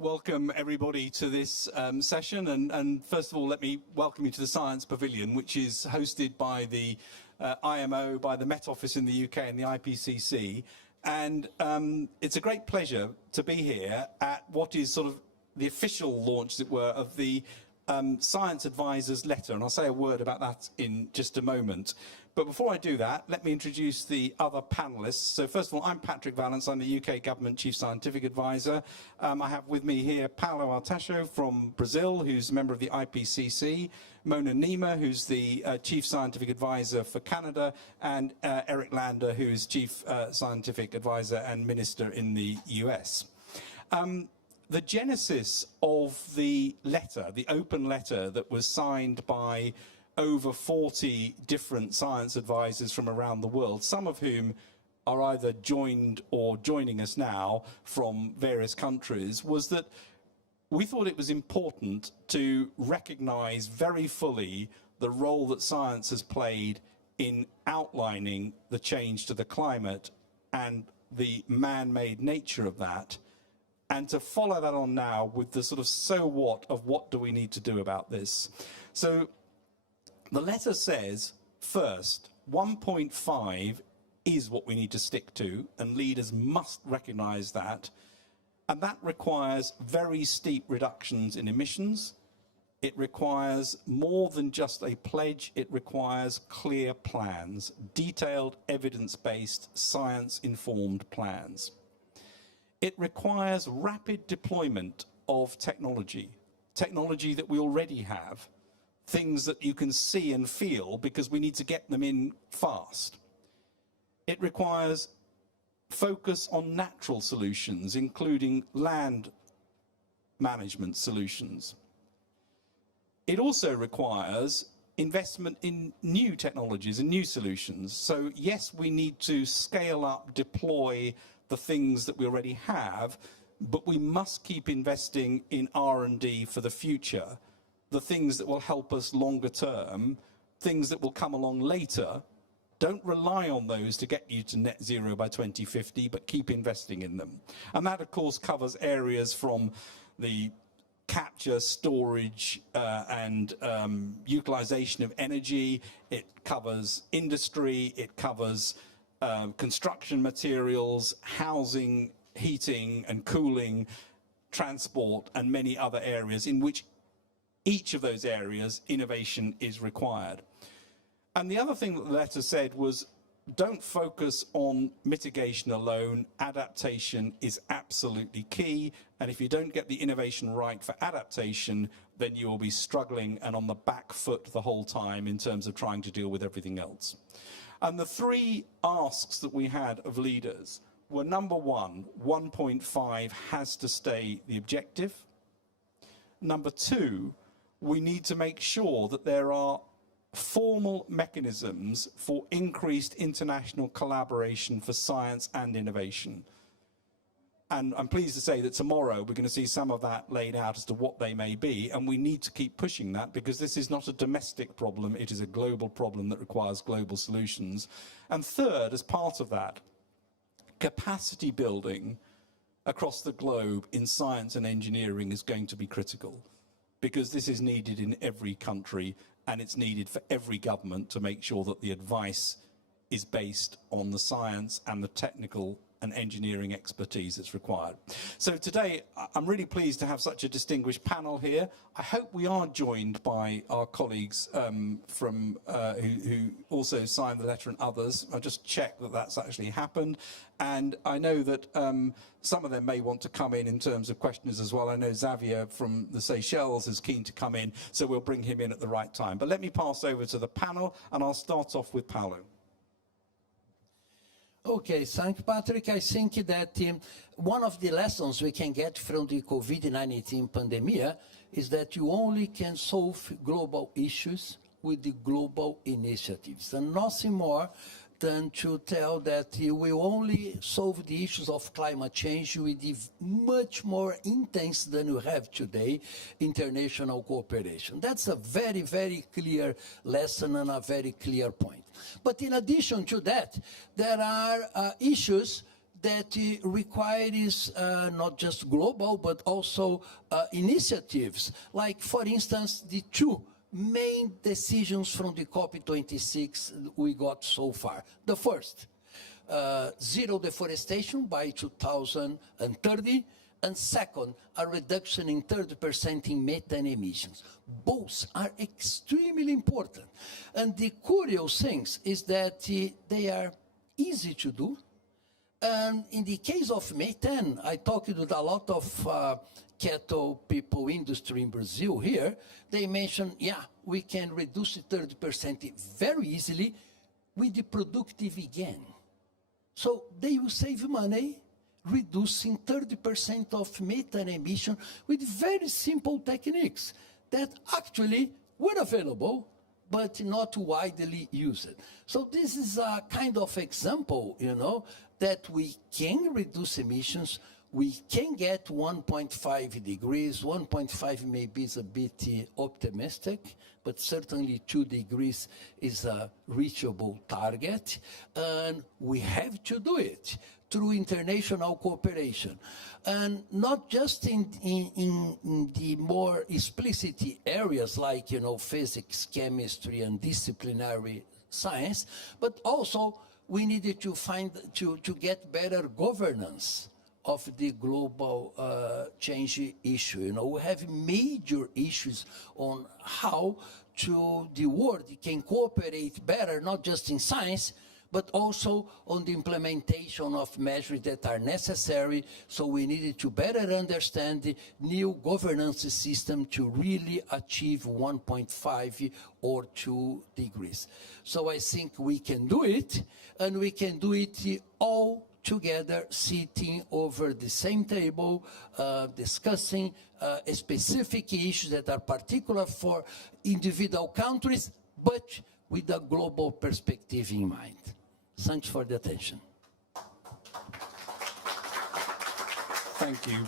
Welcome everybody to this session, and first of all let me welcome you to the Science Pavilion, which is hosted by the IMO, by the Met Office in the UK and the IPCC, and it's a great pleasure to be here at what is sort of the official launch, as it were, of the Science Advisor's letter, and I'll say a word about that in just a moment. But before I do that, let me introduce the other panellists. So first of all, I'm Patrick Vallance. I'm the UK Government Chief Scientific Advisor. I have with me here Paulo Artacho from Brazil, who's a member of the IPCC, Mona Nima, who's the Chief Scientific Advisor for Canada, and Eric Lander, who is Chief Scientific Advisor and Minister in the US. The genesis of the letter, the open letter that was signed by over 40 different science advisors from around the world, some of whom are either joined or joining us now from various countries, was that we thought it was important to recognize very fully the role that science has played in outlining the change to the climate and the man-made nature of that, and to follow that on now with the sort of so what of what do we need to do about this. So the letter says, first, 1.5 is what we need to stick to, and leaders must recognise that. And that requires very steep reductions in emissions. It requires more than just a pledge. It requires clear plans, detailed, evidence-based, science-informed plans. It requires rapid deployment of technology that we already have, things that you can see and feel because we need to get them in fast. It requires focus on natural solutions, including land management solutions. It also requires investment in new technologies and new solutions. So yes, we need to scale up, deploy the things that we already have, but we must keep investing in R&D for the future, the things that will help us longer term, things that will come along later. Don't rely on those to get you to net zero by 2050, but keep investing in them. And that, of course, covers areas from the capture, storage, and utilization of energy. It covers industry, it covers construction materials, housing, heating and cooling, transport, and many other areas in which each of those areas innovation is required. And the other thing that the letter said was, don't focus on mitigation alone. Adaptation is absolutely key. And if you don't get the innovation right for adaptation, then you will be struggling and on the back foot the whole time in terms of trying to deal with everything else. And the three asks that we had of leaders were, number one, 1.5 has to stay the objective. Number two, we need to make sure that there are formal mechanisms for increased international collaboration for science and innovation. And I'm pleased to say that tomorrow we're going to see some of that laid out as to what they may be, and we need to keep pushing that because this is not a domestic problem, it is a global problem that requires global solutions. And third, as part of that, capacity building across the globe in science and engineering is going to be critical, because this is needed in every country and it's needed for every government to make sure that the advice is based on the science and the technical and engineering expertise that's required. So today, I'm really pleased to have such a distinguished panel here. I hope we are joined by our colleagues who also signed the letter and others. I'll just check that that's actually happened. And I know that some of them may want to come in terms of questions as well. I know Xavier from the Seychelles is keen to come in, so we'll bring him in at the right time. But let me pass over to the panel, and I'll start off with Paulo. Okay, thank you, Patrick. I think that one of the lessons we can get from the COVID-19 pandemic is that you only can solve global issues with the global initiatives, and nothing more than to tell that you will only solve the issues of climate change with the much more intense than you have today international cooperation. That's a very, very clear lesson and a very clear point. But in addition to that, there are issues that requires not just global, but also initiatives. Like, for instance, the two main decisions from the COP26 we got so far. The first, zero deforestation by 2030, and second, a reduction in 30% in methane emissions. Both are extremely important. And the curious thing is that they are easy to do. And in the case of methane, I talked with a lot of cattle people industry in Brazil here. They mentioned, yeah, we can reduce it 30% very easily with the productive gain. So they will save money reducing 30% of methane emission with very simple techniques that actually were available but not widely used. So this is a kind of example, you know, that we can reduce emissions, we can get 1.5 degrees. 1.5 maybe is a bit optimistic, but certainly 2 degrees is a reachable target, and we have to do it through international cooperation. And not just in the more explicit areas like, you know, physics, chemistry, and disciplinary science, but also we needed to to get better governance of the global change issue. You know, we have major issues on how the world can cooperate better, not just in science, but also on the implementation of measures that are necessary. So we needed to better understand the new governance system to really achieve 1.5 or 2 degrees. So I think we can do it, and we can do it all together, sitting over the same table, discussing specific issues that are particular for individual countries, but with a global perspective in mind. Thanks for the attention. Thank you.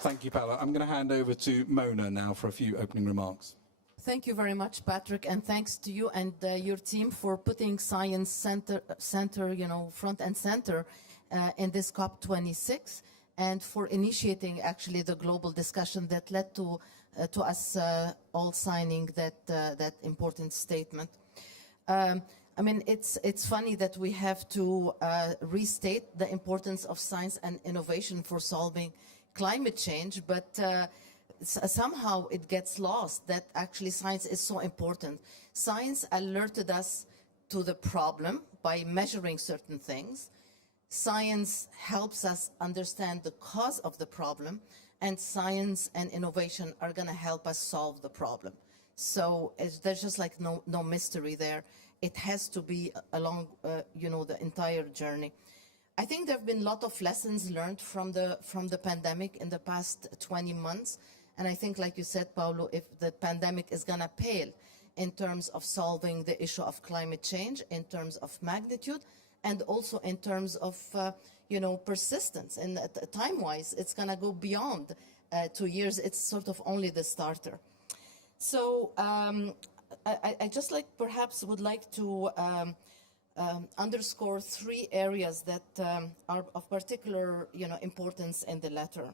Thank you, Paolo. I'm going to hand over to Mona now for a few opening remarks. Thank you very much, Patrick, and thanks to you and your team for putting science center, you know, front and center in this COP26, and for initiating actually the global discussion that led to us all signing that important statement. I mean, it's funny that we have to restate the importance of science and innovation for solving climate change, but somehow it gets lost that actually science is so important. Science alerted us to the problem by measuring certain things. Science helps us understand the cause of the problem, and science and innovation are going to help us solve the problem. So there's just like no mystery there. It has to be along, you know, the entire journey. I think there have been a lot of lessons learned from the pandemic in the past 20 months. And I think, like you said, Paulo, if the pandemic is going to pale in terms of solving the issue of climate change, in terms of magnitude, and also in terms of, you know, persistence. And time-wise, it's going to go beyond 2 years. It's sort of only the starter. So I just perhaps would like to underscore 3 areas that are of particular, you know, importance in the letter.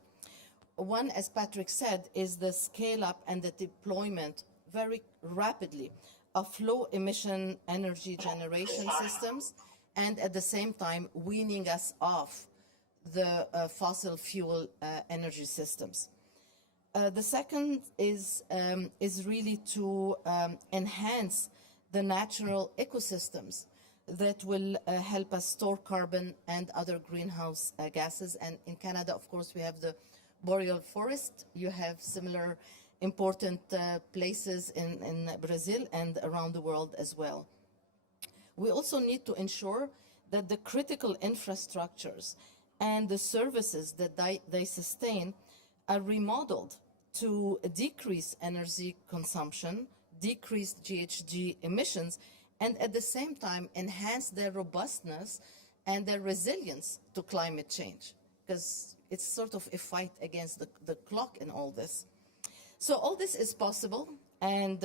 One, as Patrick said, is the scale up and the deployment very rapidly of low emission energy generation systems, and at the same time weaning us off the fossil fuel energy systems. The second is really to enhance the natural ecosystems that will help us store carbon and other greenhouse gases. And in Canada, of course, we have the boreal forest. You have similar important places in Brazil and around the world as well. We also need to ensure that the critical infrastructures and the services that they sustain are remodeled to decrease energy consumption, decrease GHG emissions, and at the same time enhance their robustness and their resilience to climate change, because it's sort of a fight against the clock in all this. So all this is possible, and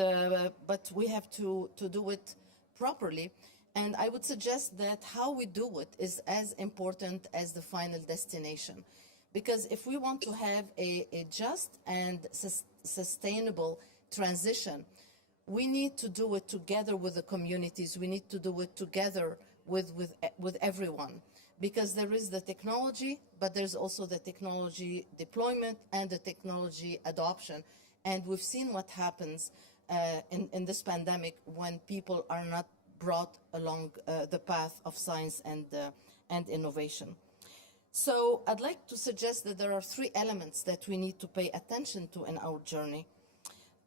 but we have to do it properly. And I would suggest that how we do it is as important as the final destination. Because if we want to have a just and sustainable transition, we need to do it together with the communities. We need to do it together with everyone. Because there is the technology, but there's also the technology deployment and the technology adoption. And we've seen what happens in this pandemic when people are not brought along the path of science and innovation. So I'd like to suggest that there are 3 elements that we need to pay attention to in our journey.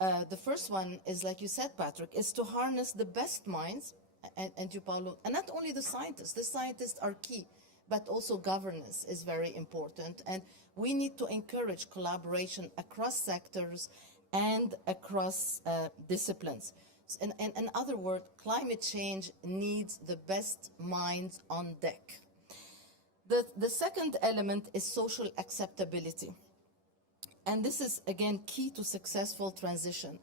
The first one is, like you said, Patrick, is to harness the best minds, and you, Paulo, and not only the scientists are key, but also governance is very important. And we need to encourage collaboration across sectors and across disciplines. In other words, climate change needs the best minds on deck. The second element is social acceptability. And this is, again, key to successful transition.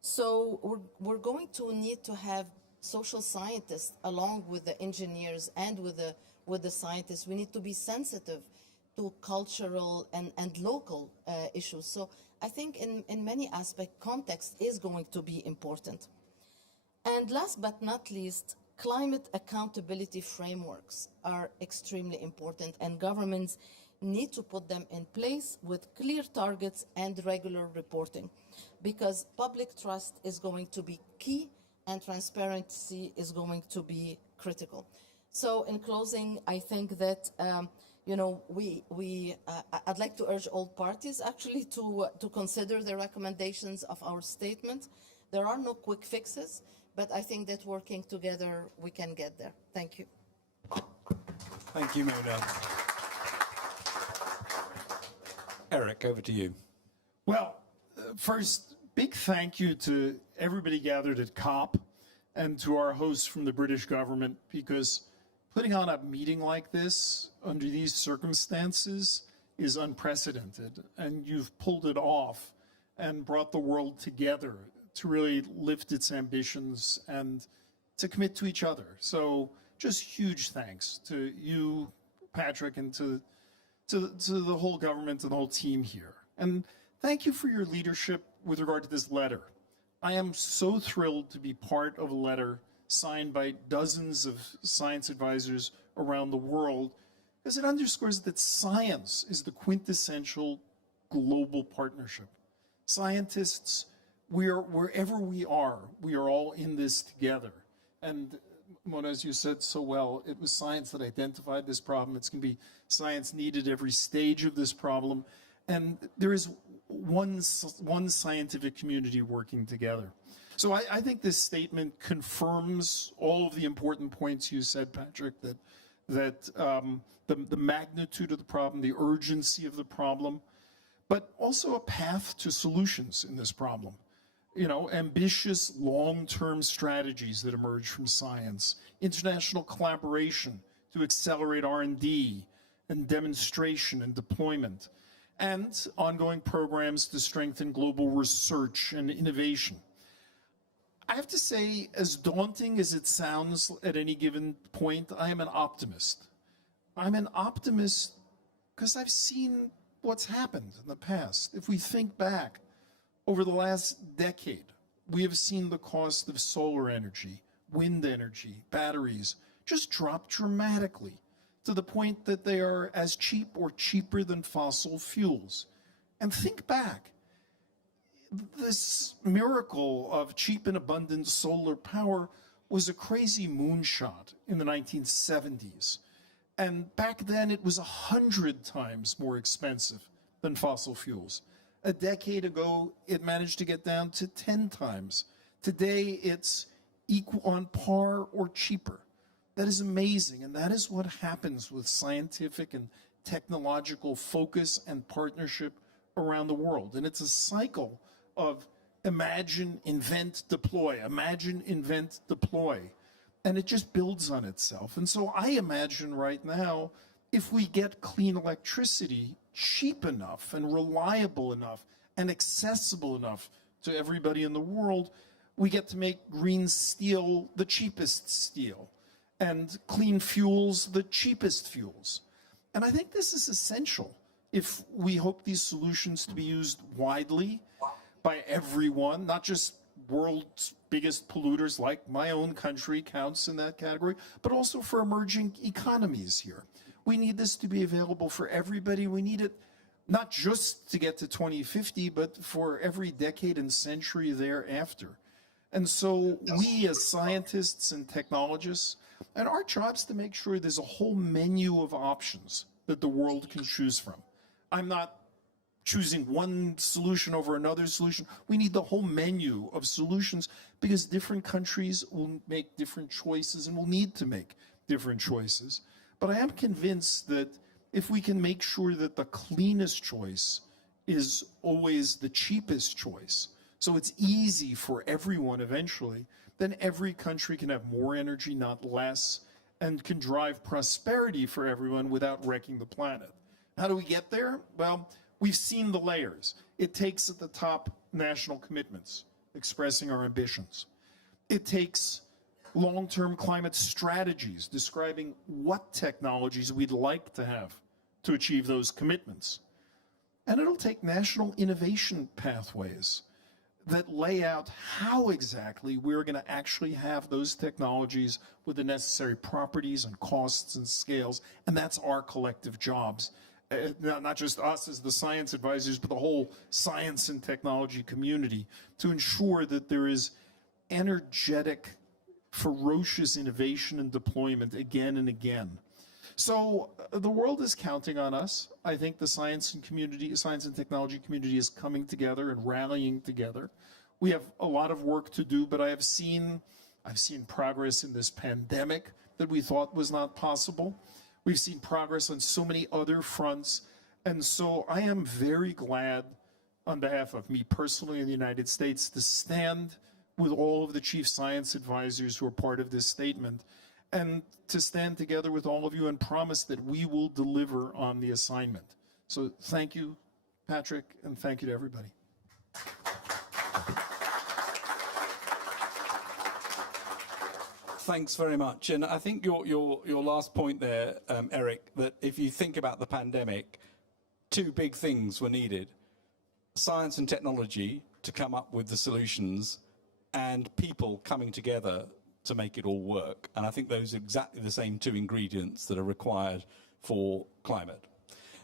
So we're going to need to have social scientists along with the engineers and with the scientists. We need to be sensitive to cultural and local issues. So I think in many aspects, context is going to be important. And last but not least, climate accountability frameworks are extremely important, and governments need to put them in place with clear targets and regular reporting, because public trust is going to be key and transparency is going to be critical. So in closing, I think that I'd like to urge all parties actually to consider the recommendations of our statement. There are no quick fixes, but I think that working together, we can get there. Thank you. Thank you, Mona. Eric, over to you. Well, first, big thank you to everybody gathered at COP and to our hosts from the British government, because putting on a meeting like this under these circumstances is unprecedented, and you've pulled it off and brought the world together to really lift its ambitions and to commit to each other. So just huge thanks to you, Patrick, and to the whole government and the whole team here. And thank you for your leadership with regard to this letter. I am so thrilled to be part of a letter signed by dozens of science advisors around the world, because it underscores that science is the quintessential global partnership. Scientists, wherever we are all in this together. And Mona, as you said so well, it was science that identified this problem. It's going to be science needed at every stage of this problem. And there is one scientific community working together. So I think this statement confirms all of the important points you said, Patrick, that the magnitude of the problem, the urgency of the problem, but also a path to solutions in this problem. Ambitious long-term strategies that emerge from science, international collaboration to accelerate R&D and demonstration and deployment, and ongoing programs to strengthen global research and innovation. I have to say, as daunting as it sounds at any given point, I am an optimist. I'm an optimist because I've seen what's happened in the past. If we think back, over the last decade, we have seen the cost of solar energy, wind energy, batteries just drop dramatically to the point that they are as cheap or cheaper than fossil fuels. And think back, this miracle of cheap and abundant solar power was a crazy moonshot in the 1970s. And back then it was 100 times more expensive than fossil fuels. A decade ago, it managed to get down to 10 times. Today, it's equal, on par, or cheaper. That is amazing, and that is what happens with scientific and technological focus and partnership around the world. And it's a cycle of imagine, invent, deploy, imagine, invent, deploy. And it just builds on itself. And so I imagine right now, if we get clean electricity cheap enough and reliable enough and accessible enough to everybody in the world, we get to make green steel the cheapest steel. and clean fuels the cheapest fuels. And I think this is essential if we hope these solutions to be used widely by everyone, not just world's biggest polluters like my own country counts in that category, but also for emerging economies here. We need this to be available for everybody. We need it not just to get to 2050, but for every decade and century thereafter. And so we as scientists and technologists, and our job is to make sure there's a whole menu of options that the world can choose from. I'm not choosing one solution over another solution. We need the whole menu of solutions because different countries will make different choices and will need to make different choices. But I am convinced that if we can make sure that the cleanest choice is always the cheapest choice, so it's easy for everyone eventually, then every country can have more energy, not less, and can drive prosperity for everyone without wrecking the planet. How do we get there? Well, we've seen the layers. It takes at the top national commitments, expressing our ambitions. It takes long-term climate strategies, describing what technologies we'd like to have to achieve those commitments. And it'll take national innovation pathways that lay out how exactly we're going to actually have those technologies with the necessary properties and costs and scales, and that's our collective jobs. Not just us as the science advisors, but the whole science and technology community to ensure that there is energetic, ferocious innovation and deployment again and again. So the world is counting on us. I think the science and technology community is coming together and rallying together. We have a lot of work to do, but I've seen progress in this pandemic that we thought was not possible. We've seen progress on so many other fronts. And so I am very glad on behalf of me personally in the United States to stand with all of the chief science advisors who are part of this statement and to stand together with all of you and promise that we will deliver on the assignment. So thank you, Patrick, and thank you to everybody. Thanks very much. And I think your last point there, Eric, that if you think about the pandemic, two big things were needed. Science and technology to come up with the solutions and people coming together to make it all work. And I think those are exactly the same two ingredients that are required for climate.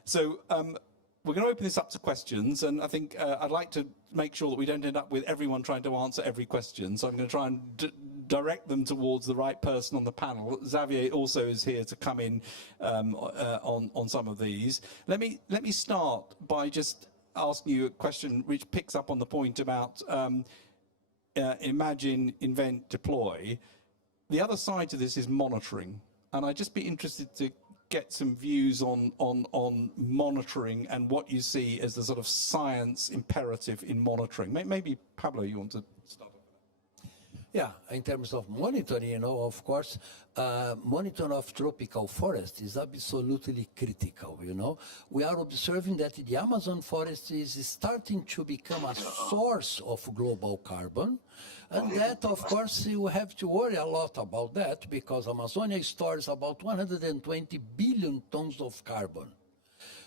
So we're going to open this up to questions, and I think I'd like to make sure that we don't end up with everyone trying to answer every question. So I'm going to try and direct them towards the right person on the panel. Xavier also is here to come in on some of these. Let me start by just asking you a question which picks up on the point about imagine, invent, deploy. The other side to this is monitoring, and I'd just be interested to get some views on monitoring and what you see as the sort of science imperative in monitoring. Maybe Pablo, you want to start? Yeah, in terms of monitoring, of course, monitoring of tropical forest is absolutely critical, We are observing that the Amazon forest is starting to become a source of global carbon. And that, of course, you have to worry a lot about that because Amazonia stores about 120 billion tons of carbon.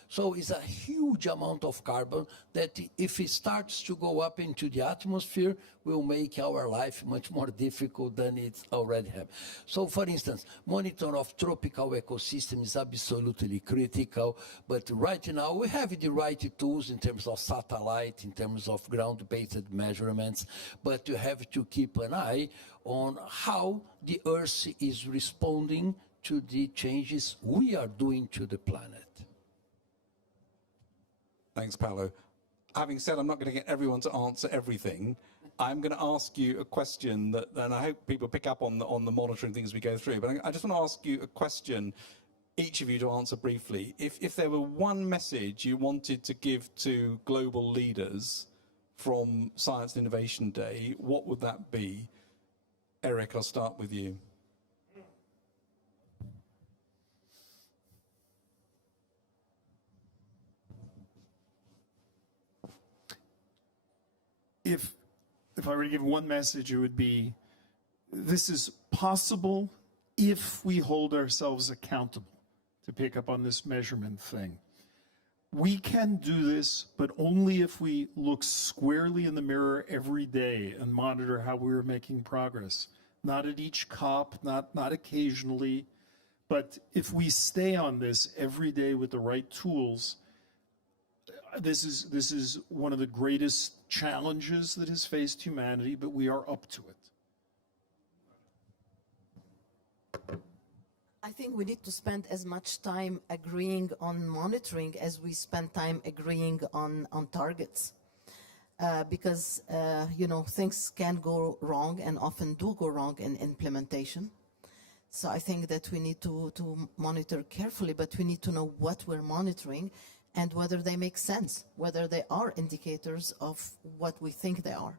So it's a huge amount of carbon that if it starts to go up into the atmosphere, will make our life much more difficult than it already have. So for instance, monitoring of tropical ecosystem is absolutely critical, but right now we have the right tools in terms of satellite, in terms of ground-based measurements, but you have to keep an eye on how the Earth is responding to the changes we are doing to the planet. Thanks, Paolo. Having said I'm not going to get everyone to answer everything, I'm going to ask you a question that, and I hope people pick up on the monitoring things we go through, but I just want to ask you a question, each of you to answer briefly. If there were one message you wanted to give to global leaders from Science and Innovation Day, what would that be? Eric, I'll start with you. If I were to give one message, it would be, this is possible if we hold ourselves accountable, to pick up on this measurement thing. We can do this, but only if we look squarely in the mirror every day and monitor how we're making progress. Not at each COP, not occasionally, but if we stay on this every day with the right tools, this is one of the greatest challenges that has faced humanity, but we are up to it. I think we need to spend as much time agreeing on monitoring as we spend time agreeing on targets. Because, things can go wrong and often do go wrong in implementation. So I think that we need to monitor carefully, but we need to know what we're monitoring and whether they make sense, whether they are indicators of what we think they are.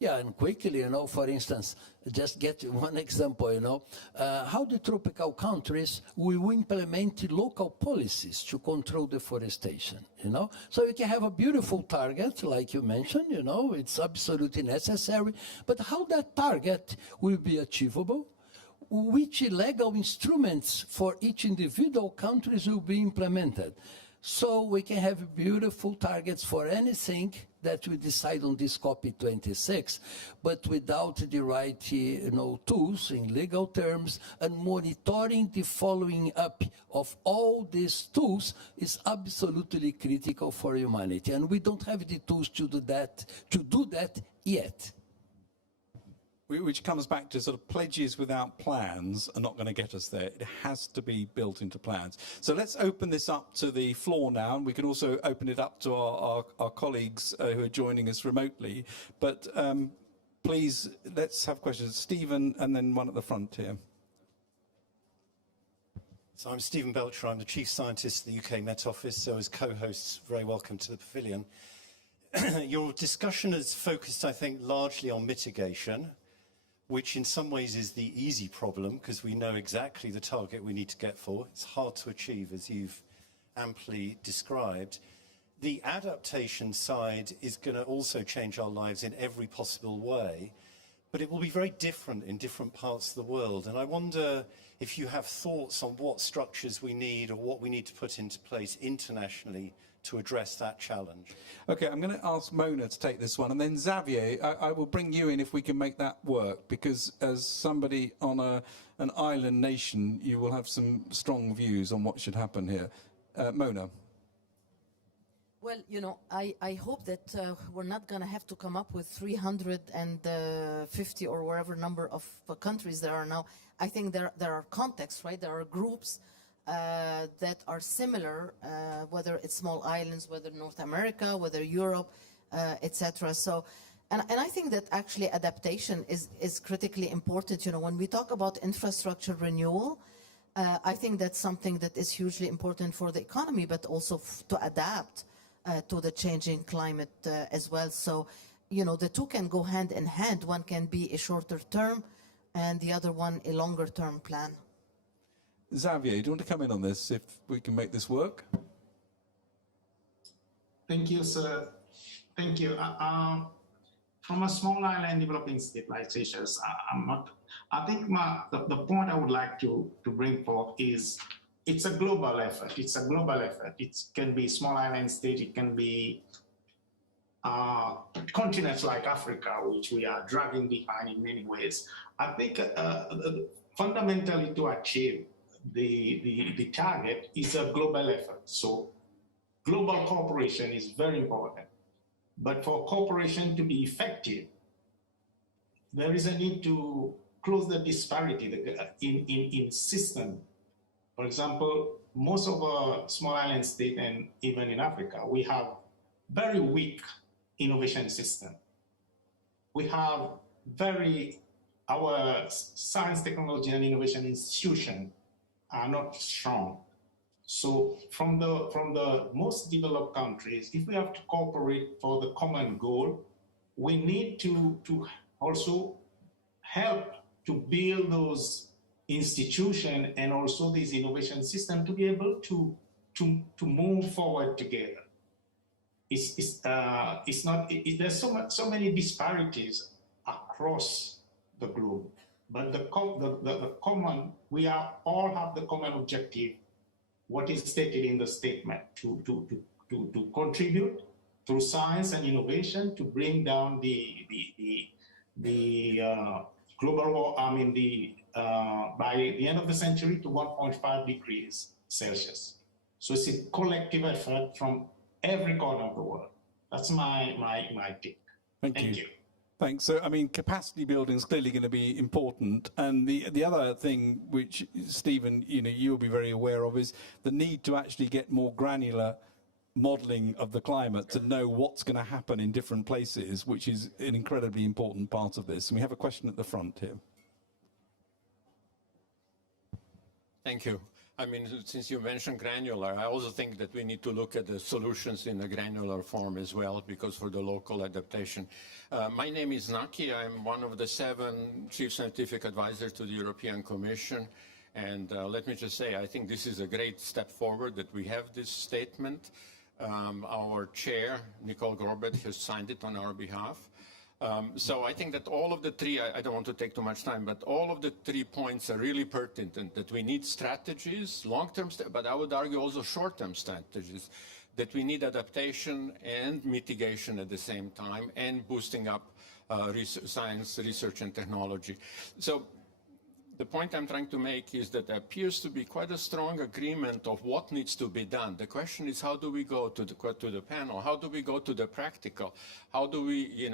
Yeah, and quickly, for instance, just get one example, how the tropical countries will implement local policies to control deforestation, So you can have a beautiful target, like you mentioned, it's absolutely necessary, but how that target will be achievable, which legal instruments for each individual countries will be implemented. So we can have beautiful targets for anything that we decide on this COP26, but without the right tools in legal terms, and monitoring the following up of all these tools is absolutely critical for humanity. And we don't have the tools to do that yet. Which comes back to sort of pledges without plans are not going to get us there. It has to be built into plans. So let's open this up to the floor now, and we can also open it up to our colleagues who are joining us remotely. But please, let's have questions. Stephen, and then one at the front here. So I'm Stephen Belcher. I'm the Chief Scientist at the UK Met Office, so as co-hosts, very welcome to the pavilion. Your discussion has focused, I think, largely on mitigation, which in some ways is the easy problem because we know exactly the target we need to get for. It's hard to achieve, as you've amply described. The adaptation side is going to also change our lives in every possible way, but it will be very different in different parts of the world. And I wonder if you have thoughts on what structures we need or what we need to put into place internationally to address that challenge. Okay, I'm going to ask Mona to take this one, and then Xavier, I will bring you in if we can make that work, because as somebody on an island nation, you will have some strong views on what should happen here. Mona. Well, I hope that we're not going to have to come up with 350 or whatever number of countries there are now. I think there are contexts, right? There are groups that are similar, whether it's small islands, whether North America, whether Europe, etc. So, and I think that actually adaptation is critically important. When we talk about infrastructure renewal, I think that's something that is hugely important for the economy, but also to adapt to the changing climate as well. So, the two can go hand in hand. One can be a shorter term, and the other one a longer term plan. Xavier, do you want to come in on this, if we can make this work? Thank you, sir. Thank you. From a small island developing state like Seychelles, I think the point I would like to bring forth is it's a global effort. It's a global effort. It can be small island state. It can be continents like Africa, which we are dragging behind in many ways. I think fundamentally to achieve the target is a global effort. So global cooperation is very important. But for cooperation to be effective, there is a need to close the disparity in system. For example, most of our small island states and even in Africa, we have very weak innovation system. We have our science, technology, and innovation institution are not strong. So from the most developed countries, if we have to cooperate for the common goal, we need to also help to build those institutions and also this innovation system to be able to move forward together. There's so many disparities across the globe, But the common, all have the common objective, what is stated in the statement, to contribute through science and innovation to bring down the global, by the end of the century to 1.5 degrees Celsius. So it's a collective effort from every corner of the world. That's my take. Thank you. Thanks. So, I mean, capacity building is clearly going to be important. And the other thing, which, Stephen, you'll be very aware of, is the need to actually get more granular modelling of the climate to know what's going to happen in different places, which is an incredibly important part of this. And we have a question at the front here. Thank you. I mean, since you mentioned granular, I also think that we need to look at the solutions in a granular form as well, because for the local adaptation. My name is Naki. I'm one of the 7 chief scientific advisors to the European Commission. And let me just say, I think this is a great step forward that we have this statement. Our chair, Nicole Gorbet, has signed it on our behalf. So I think that all of the 3, I don't want to take too much time, but all of the 3 points are really pertinent, that we need strategies, long-term, but I would argue also short-term strategies, that we need adaptation and mitigation at the same time, and boosting up science, research, and technology. So the point I'm trying to make is that there appears to be quite a strong agreement of what needs to be done. The question is, how do we go to the panel? How do we go to the practical? How do we,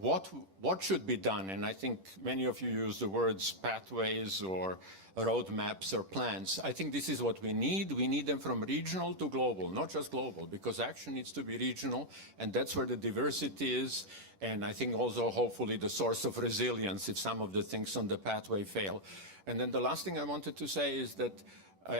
what should be done? And I think many of you use the words pathways or roadmaps or plans. I think this is what we need. We need them from regional to global, not just global, because action needs to be regional, and that's where the diversity is. And I think also, hopefully, the source of resilience if some of the things on the pathway fail. And then the last thing I wanted to say is that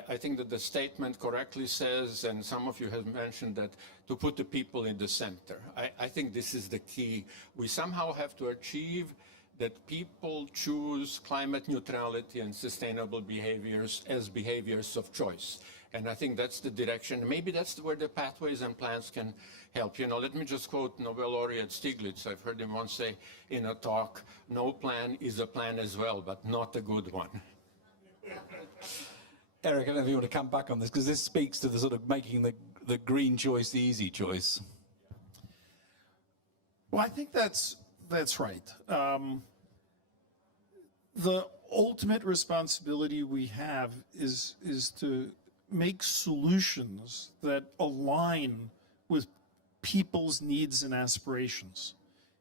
I think that the statement correctly says, and some of you have mentioned that, to put the people in the center. I think this is the key. We somehow have to achieve that people choose climate neutrality and sustainable behaviors as behaviors of choice. And I think that's the direction. Maybe that's where the pathways and plans can help. Let me just quote Nobel laureate Stiglitz. I've heard him once say in a talk, no plan is a plan as well, but not a good one. Eric, I don't know if you want to come back on this, because this speaks to the sort of making the green choice the easy choice. Well, I think that's right. The ultimate responsibility we have is to make solutions that align with people's needs and aspirations.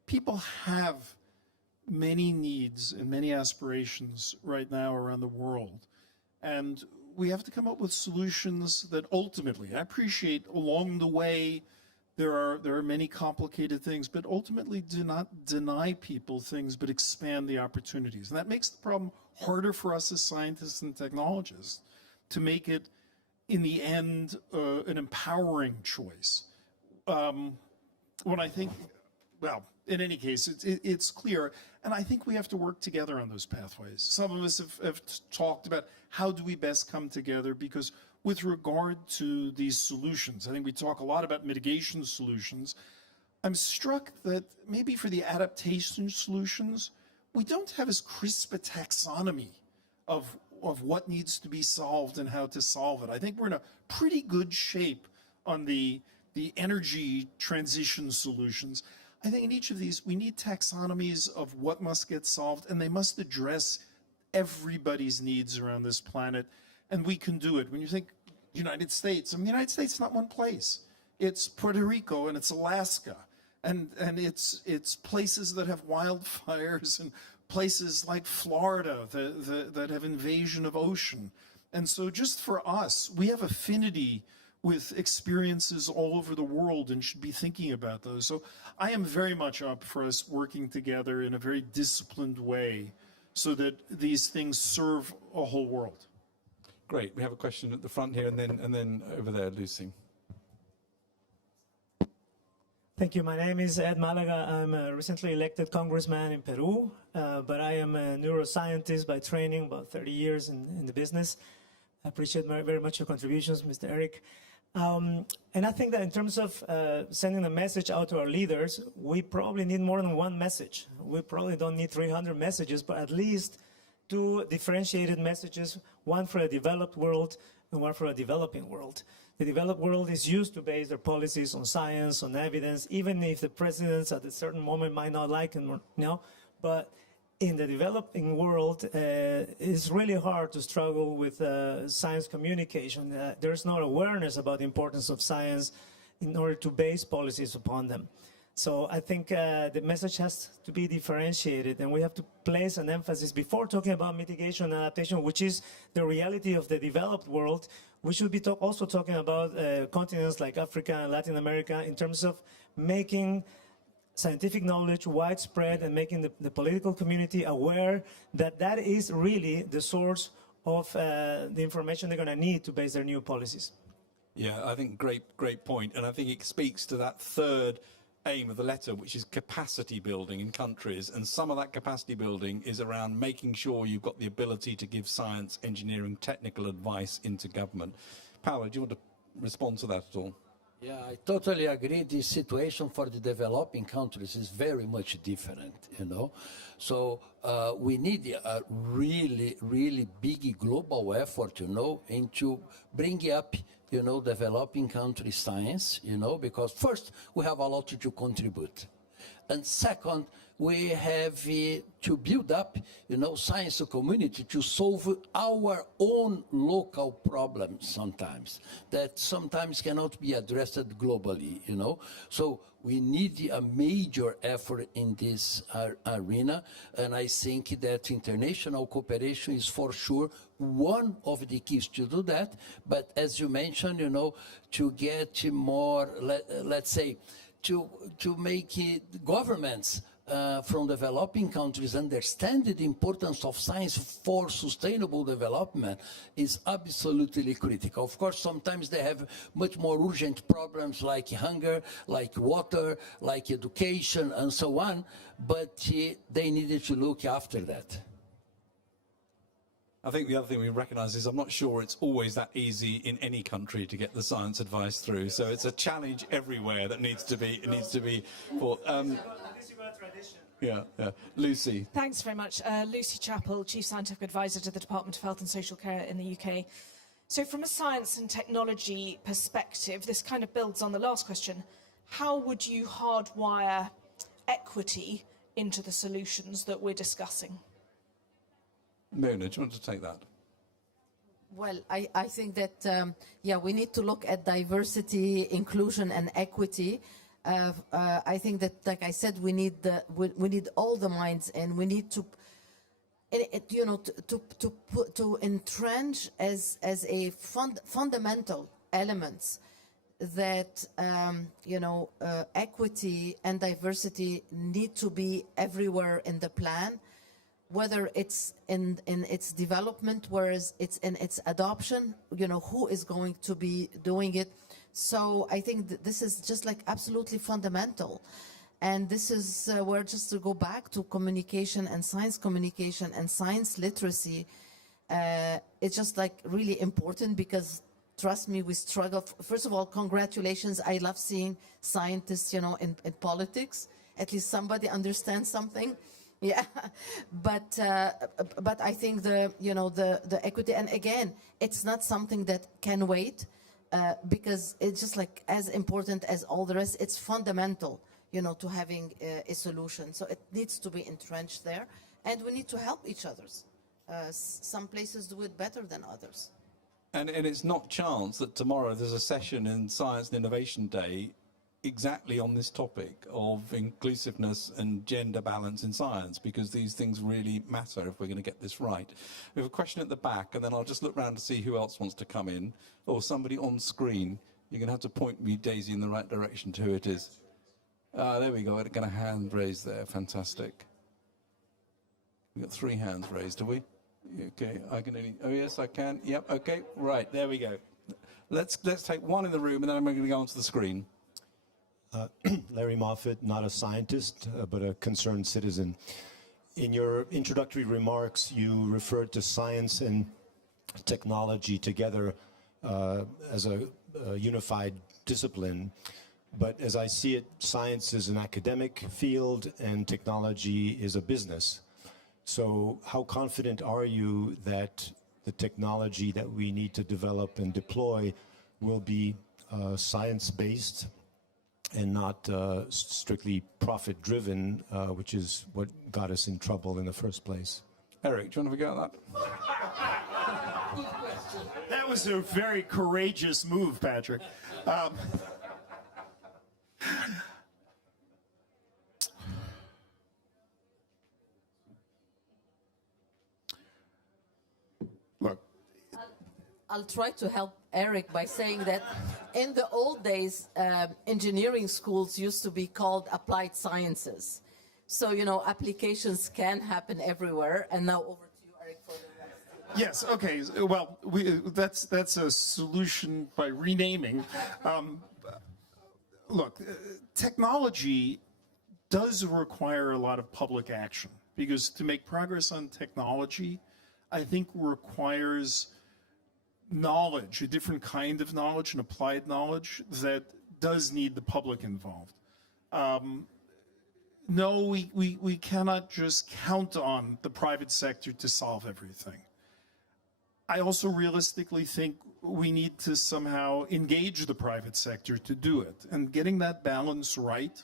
People have many needs and many aspirations right now around the world. And we have to come up with solutions that ultimately, I appreciate along the way, there are many complicated things, but ultimately do not deny people things, but expand the opportunities. And that makes the problem harder for us as scientists and technologists to make it, in the end, an empowering choice. When I think, well, in any case, it's clear, and I think we have to work together on those pathways. Some of us have talked about how do we best come together, because with regard to these solutions, I think we talk a lot about mitigation solutions. I'm struck that maybe for the adaptation solutions, we don't have as crisp a taxonomy of what needs to be solved and how to solve it. I think we're in a pretty good shape on the energy transition solutions. I think in each of these, we need taxonomies of what must get solved, and they must address everybody's needs around this planet, and we can do it. When you think United States, I mean, the United States is not one place. It's Puerto Rico and it's Alaska, and it's places that have wildfires, and places like Florida that have invasion of ocean. And so just for us, we have affinity with experiences all over the world and should be thinking about those. So I am very much up for us working together in a very disciplined way so that these things serve a whole world. Great. We have a question at the front here, and then over there, Lucy. Thank you. My name is Ed Malaga. I'm a recently elected congressman in Peru, but I am a neuroscientist by training, about 30 years in the business. I appreciate very much your contributions, Mr. Eric. And I think that in terms of sending a message out to our leaders, we probably need more than one message. We probably don't need 300 messages, but at least 2 differentiated messages, one for a developed world and one for a developing world. The developed world is used to base their policies on science, on evidence, even if the presidents at a certain moment might not like it, but in the developing world, it's really hard to struggle with science communication. There's no awareness about the importance of science in order to base policies upon them. So I think the message has to be differentiated, and we have to place an emphasis before talking about mitigation and adaptation, which is the reality of the developed world. We should be also talking about continents like Africa and Latin America in terms of making scientific knowledge widespread and making the political community aware that that is really the source of the information they're going to need to base their new policies. Yeah, I think great point. And I think it speaks to that third aim of the letter, which is capacity building in countries. And some of that capacity building is around making sure you've got the ability to give science, engineering, technical advice into government. Paolo, do you want to respond to that at all? Yeah, I totally agree. The situation for the developing countries is very much different, you know. So we need a really, really big global effort, you know, into bringing up, you know, developing country science, you know, because first, we have a lot to contribute. And second, we have to build up, you know, science community to solve our own local problems sometimes, that sometimes cannot be addressed globally, you know. So we need a major effort in this arena, and I think that international cooperation is for sure one of the keys to do that. But as you mentioned, you know, to get more, let's say, to make governments from developing countries understand the importance of science for sustainable development is absolutely critical. Of course, sometimes they have much more urgent problems like hunger, like water, like education, and so on, but they needed to look after that. I think the other thing we recognise is I'm not sure it's always that easy in any country to get the science advice through. So it's a challenge everywhere that needs to be. Yeah. Lucy. Thanks very much. Lucy Chappell, Chief Scientific Advisor to the Department of Health and Social Care in the UK. So from a science and technology perspective, this kind of builds on the last question. How would you hardwire equity into the solutions that we're discussing? Mona, do you want to take that? Well, I think that, we need to look at diversity, inclusion, and equity. I think that, like I said, we need all the minds, and we need to, to entrench as a fundamental elements that equity and diversity need to be everywhere in the plan, whether it's in its development, whereas it's in its adoption, who is going to be doing it. So I think that this is just like absolutely fundamental. And this is where, just to go back to communication and science literacy, it's just like really important, because trust me, we struggle. First of all, congratulations. I love seeing scientists, in politics. At least somebody understands something. Yeah, but I think the equity, and again, it's not something that can wait, because it's just like as important as all the rest. It's fundamental, to having a solution. So it needs to be entrenched there, and we need to help each other. Some places do it better than others. And it's not chance that tomorrow there's a session in Science and Innovation Day exactly on this topic of inclusiveness and gender balance in science, because these things really matter if we're going to get this right. We have a question at the back, and then I'll just look around to see who else wants to come in. Or somebody on screen. You're going to have to point me, Daisy, in the right direction to who it is. There we go. I've got a hand raised there. Fantastic. We've got 3 hands raised, do we? Okay, I can only... Oh, yes, I can. Yep, okay. Right, there we go. Let's take one in the room, and then I'm going to go onto the screen. Larry Moffat, not a scientist, but a concerned citizen. In your introductory remarks, you referred to science and technology together as a unified discipline. But as I see it, science is an academic field and technology is a business. So how confident are you that the technology that we need to develop and deploy will be science-based and not strictly profit-driven, which is what got us in trouble in the first place? Eric, do you want to have a go at that? That was a very courageous move, Patrick. Look, I'll try to help Eric by saying that in the old days, engineering schools used to be called applied sciences. So, you know, applications can happen everywhere. And now over to you, Eric, for the rest. yes, okay. Well, that's a solution by renaming. Look, technology does require a lot of public action, because to make progress on technology, I think requires knowledge, a different kind of knowledge, an applied knowledge that does need the public involved. No, we cannot just count on the private sector to solve everything. I also realistically think we need to somehow engage the private sector to do it. And getting that balance right,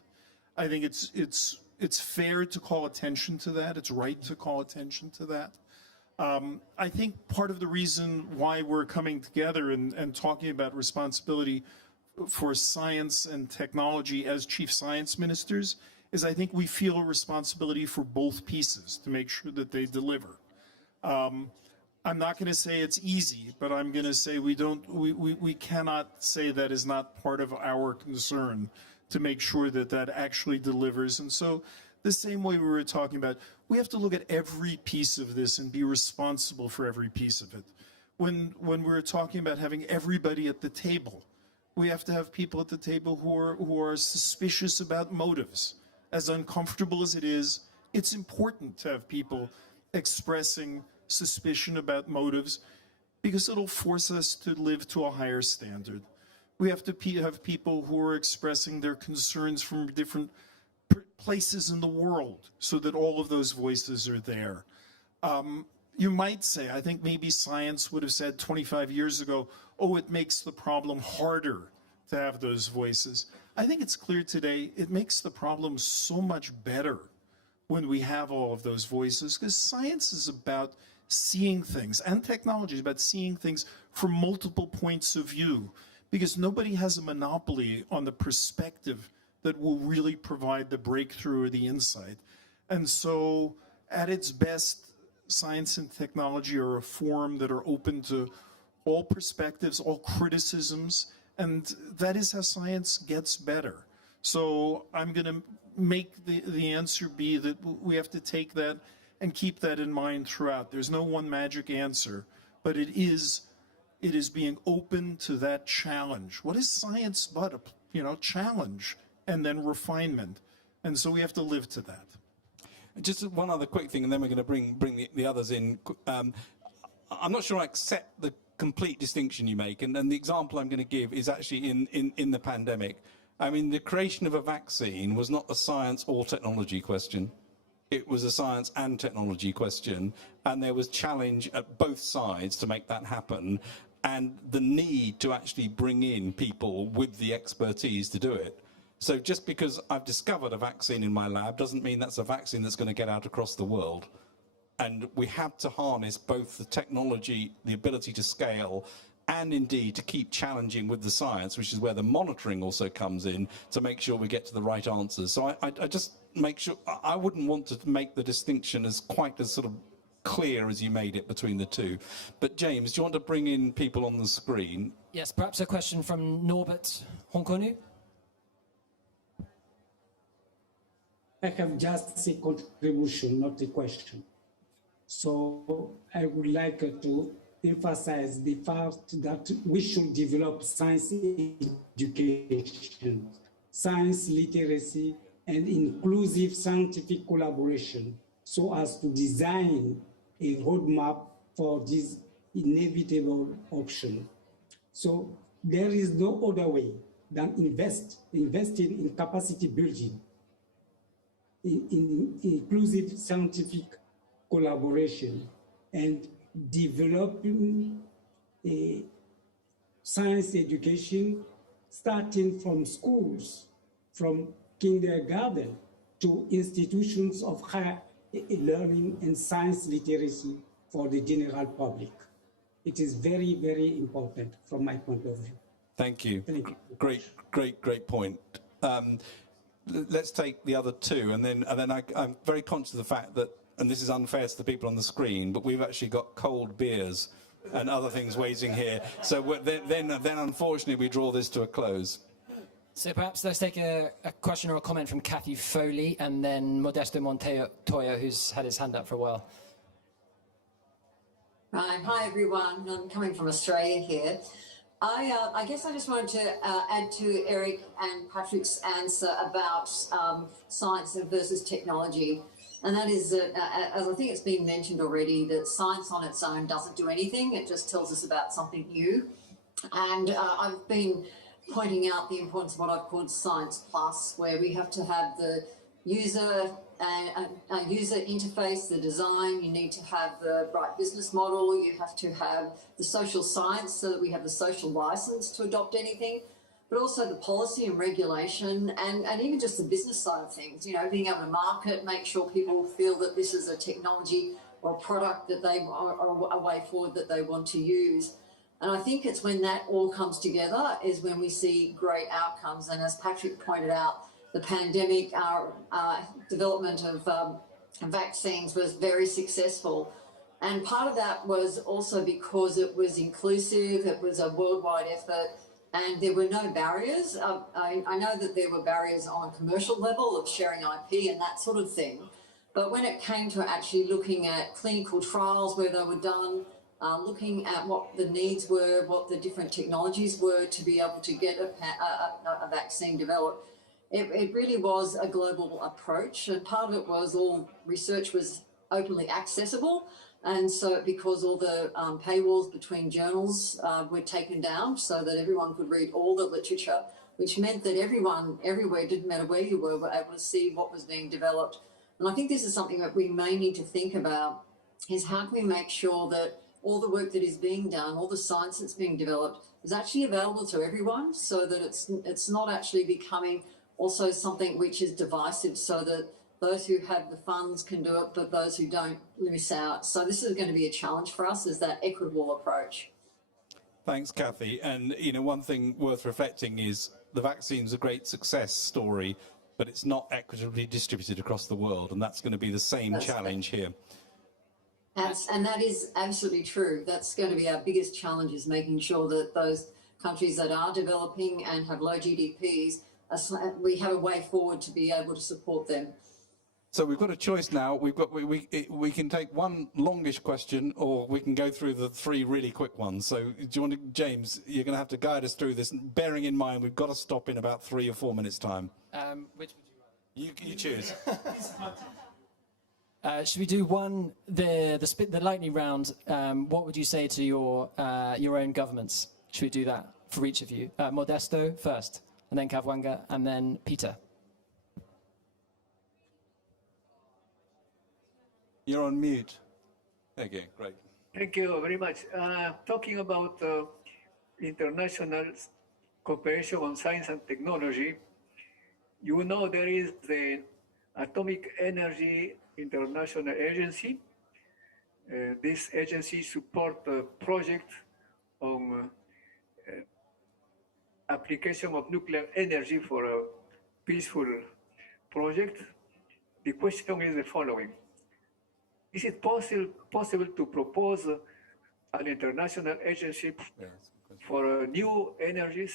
I think it's fair to call attention to that. It's right to call attention to that. I think part of the reason why we're coming together and talking about responsibility for science and technology as chief science ministers is I think we feel a responsibility for both pieces to make sure that they deliver. I'm not going to say it's easy, but I'm going to say we cannot say that is not part of our concern to make sure that that actually delivers. And so the same way we were talking about, we have to look at every piece of this and be responsible for every piece of it. When we're talking about having everybody at the table, we have to have people at the table who are suspicious about motives. As uncomfortable as it is, it's important to have people expressing suspicion about motives, because it'll force us to live to a higher standard. We have to have people who are expressing their concerns from different places in the world so that all of those voices are there. You might say, I think maybe science would have said 25 years ago, oh, it makes the problem harder to have those voices. I think it's clear today, it makes the problem so much better when we have all of those voices, because science is about seeing things, and technology is about seeing things from multiple points of view, because nobody has a monopoly on the perspective that will really provide the breakthrough or the insight. And so at its best, science and technology are a forum that are open to all perspectives, all criticisms, and that is how science gets better. So I'm going to make the answer be that we have to take that and keep that in mind throughout. There's no one magic answer, but it is being open to that challenge. What is science but a challenge and then refinement? And so we have to live to that. Just one other quick thing, and then we're going to bring the others in. I'm not sure I accept the complete distinction you make, and the example I'm going to give is actually in the pandemic. I mean, the creation of a vaccine was not a science or technology question. It was a science and technology question, and there was challenge at both sides to make that happen, and the need to actually bring in people with the expertise to do it. So just because I've discovered a vaccine in my lab doesn't mean that's a vaccine that's going to get out across the world. And we have to harness both the technology, the ability to scale, and indeed to keep challenging with the science, which is where the monitoring also comes in, to make sure we get to the right answers. So I just make sure, I wouldn't want to make the distinction as quite as sort of clear as you made it between the two. But James, do you want to bring in people on the screen? Yes, perhaps a question from Norbert Honkonu. I have just a contribution, not a question. So I would like to emphasize the fact that we should develop science education, science literacy, and inclusive scientific collaboration so as to design a roadmap for this inevitable option. So there is no other way than investing in capacity building, in inclusive scientific collaboration, and developing a science education starting from schools, from kindergarten to institutions of higher learning and science literacy for the general public. It is very, very important from my point of view. Thank you. Thank you. Great point. Let's take the other two, and then I'm very conscious of the fact that, and this is unfair to the people on the screen, but we've actually got cold beers and other things waiting here. So then unfortunately we draw this to a close. So perhaps let's take a question or a comment from Kathy Foley, and then Modesto Montoya, who's had his hand up for a while. Right. Hi, everyone. I'm coming from Australia here. I guess I just wanted to add to Eric and Patrick's answer about science versus technology. And that is that, as I think it's been mentioned already, that science on its own doesn't do anything. It just tells us about something new. And I've been pointing out the importance of what I've called Science Plus, where we have to have the user interface, the design, you need to have the right business model, you have to have the social science so that we have the social license to adopt anything, but also the policy and regulation and even just the business side of things, you know, being able to market, make sure people feel that this is a technology or a product that they or a way forward that they want to use. And I think it's when that all comes together is when we see great outcomes. And as Patrick pointed out, the pandemic, our development of vaccines was very successful. And part of that was also because it was inclusive, it was a worldwide effort, and there were no barriers. I know that there were barriers on a commercial level of sharing IP and that sort of thing. But when it came to actually looking at clinical trials where they were done, looking at what the needs were, what the different technologies were to be able to get a vaccine developed, it really was a global approach, and part of it was all research was openly accessible, and so because all the paywalls between journals were taken down so that everyone could read all the literature, which meant that everyone, everywhere, didn't matter where you were able to see what was being developed. And I think this is something that we may need to think about, is how can we make sure that all the work that is being done, all the science that's being developed is actually available to everyone, so that it's not actually becoming also something which is divisive, so that those who have the funds can do it, but those who don't miss out. So this is going to be a challenge for us, is that equitable approach. Thanks, Kathy. And, you know, one thing worth reflecting is the vaccine's a great success story, but it's not equitably distributed across the world, and that's going to be the same challenge here. And that is absolutely true. That's going to be our biggest challenge, is making sure that those countries that are developing and have low GDPs, we have a way forward to be able to support them. So we've got a choice now. We can take one longish question, or we can go through the three really quick ones. So do you want to, James, you're going to have to guide us through this, bearing in mind we've got to stop in about 3 or 4 minutes' time. Which would you choose. Should we do one, the lightning round? What would you say to your own governments? Should we do that for each of you? Modesto first, and then Kavwanga, and then Peter. You're on mute. Okay, great. Thank you very much. Talking about international cooperation on science and technology, you know there is the Atomic Energy International Agency. This agency supports a project on application of nuclear energy for a peaceful project. The question is the following. Is it possible to propose an international agency for new energies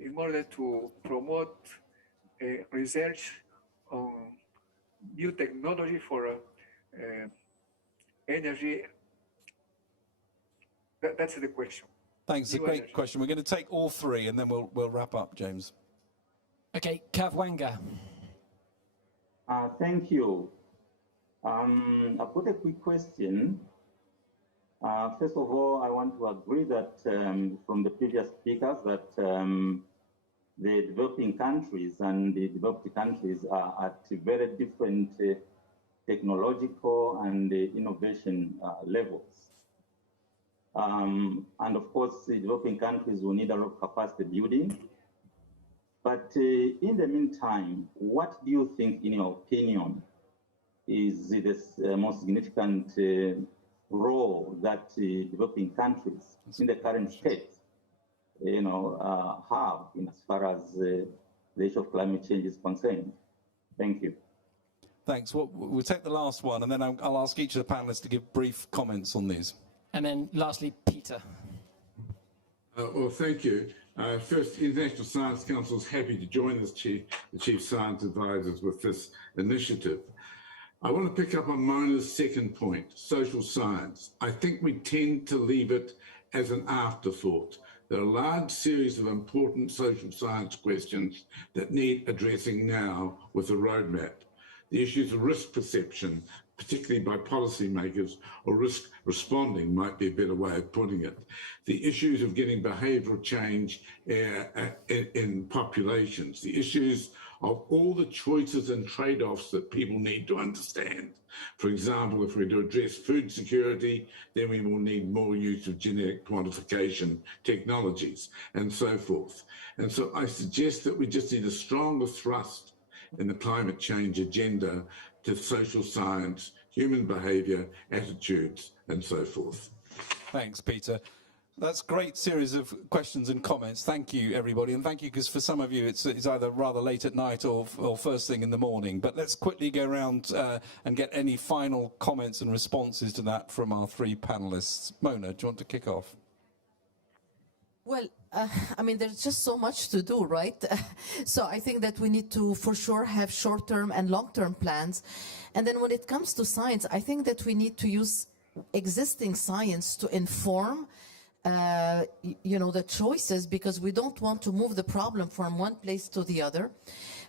in order to promote research on new technology for energy? That's the question. Thanks, it's a great question. We're going to take all three and then we'll wrap up, James. Okay, Kavwanga. Thank you. I've got a quick question. First of all, I want to agree that from the previous speakers that the developing countries and the developed countries are at very different technological and innovation levels. And of course, the developing countries will need a lot of capacity building. But in the meantime, what do you think, in your opinion, is the most significant role that developing countries in the current state, have in as far as the issue of climate change is concerned? Thank you. Thanks. Well, we'll take the last one, and then I'll ask each of the panelists to give brief comments on these. And then lastly, Peter. Well, thank you. First, the International Science Council is happy to join the Chief Science Advisors with this initiative. I want to pick up on Mona's second point, social science. I think we tend to leave it as an afterthought. There are a large series of important social science questions that need addressing now with a roadmap. The issues of risk perception, particularly by policymakers, or risk responding might be a better way of putting it. The issues of getting behavioural change in populations, the issues of all the choices and trade-offs that people need to understand. For example, if we're to address food security, then we will need more use of genetic quantification technologies and so forth. And so I suggest that we just need a stronger thrust in the climate change agenda to social science, human behaviour, attitudes, and so forth. Thanks, Peter. That's a great series of questions and comments. Thank you, everybody. And thank you, because for some of you, it's either rather late at night or first thing in the morning. But let's quickly go around and get any final comments and responses to that from our three panelists. Mona, do you want to kick off? Well, I mean, there's just so much to do, right? So I think that we need to, for sure, have short-term and long-term plans. And then when it comes to science, I think that we need to use existing science to inform the choices, because we don't want to move the problem from one place to the other,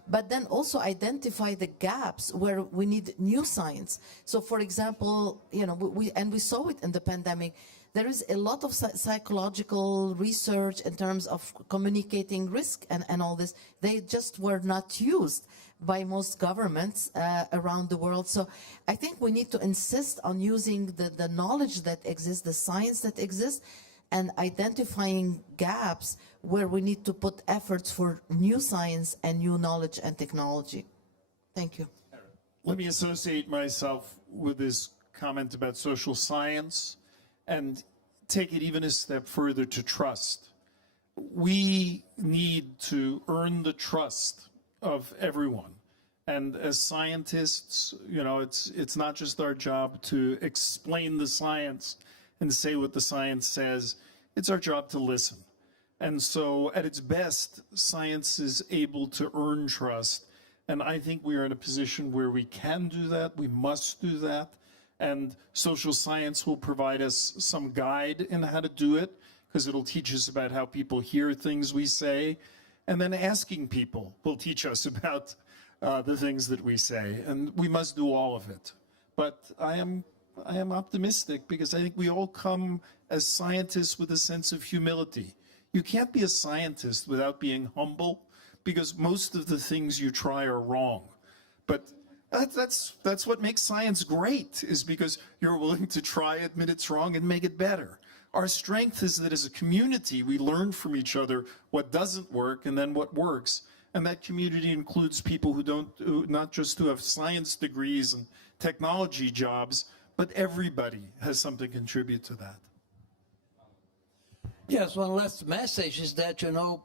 but then also identify the gaps where we need new science. So, for example, we saw it in the pandemic. There is a lot of psychological research in terms of communicating risk and all this. They just were not used by most governments around the world. So I think we need to insist on using the knowledge that exists, the science that exists, and identifying gaps where we need to put efforts for new science and new knowledge and technology. Thank you. Let me associate myself with this comment about social science and take it even a step further to trust. We need to earn the trust of everyone. And as scientists, it's not just our job to explain the science and say what the science says. It's our job to listen. And so at its best, science is able to earn trust. And I think we are in a position where we can do that. We must do that. And social science will provide us some guide in how to do it, because it'll teach us about how people hear things we say. And then asking people will teach us about the things that we say. And we must do all of it. But I am optimistic, because I think we all come as scientists with a sense of humility. You can't be a scientist without being humble, because most of the things you try are wrong. But that's what makes science great, is because you're willing to try, admit it's wrong, and make it better. Our strength is that as a community, we learn from each other what doesn't work and then what works. And that community includes people who not just who have science degrees and technology jobs, but everybody has something to contribute to that. Yes, one last message is that,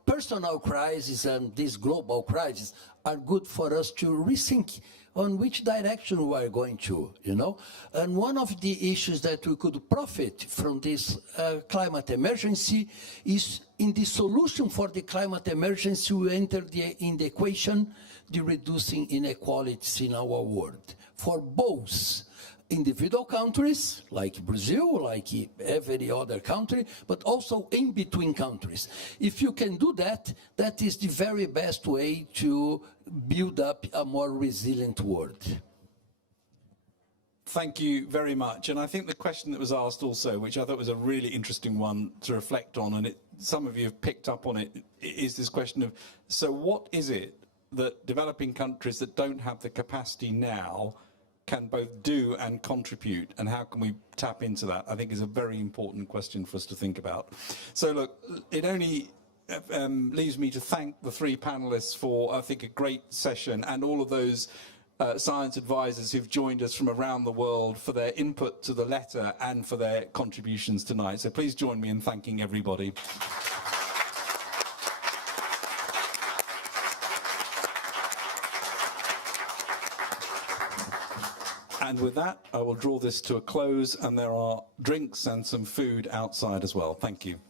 personal crises and these global crises are good for us to rethink on which direction we are going to, And one of the issues that we could profit from this climate emergency is in the solution for the climate emergency, we enter in the equation the reducing inequalities in our world for both individual countries, like Brazil, like every other country, but also in between countries. If you can do that, that is the very best way to build up a more resilient world. Thank you very much. And I think the question that was asked also, which I thought was a really interesting one to reflect on, and some of you have picked up on it, is this question of, so what is it that developing countries that don't have the capacity now can both do and contribute, and how can we tap into that? I think is a very important question for us to think about. So look, it only leaves me to thank the three panelists for, I think, a great session, and all of those science advisors who've joined us from around the world for their input to the letter and for their contributions tonight. So please join me in thanking everybody. And with that, I will draw this to a close, and there are drinks and some food outside as well. Thank you.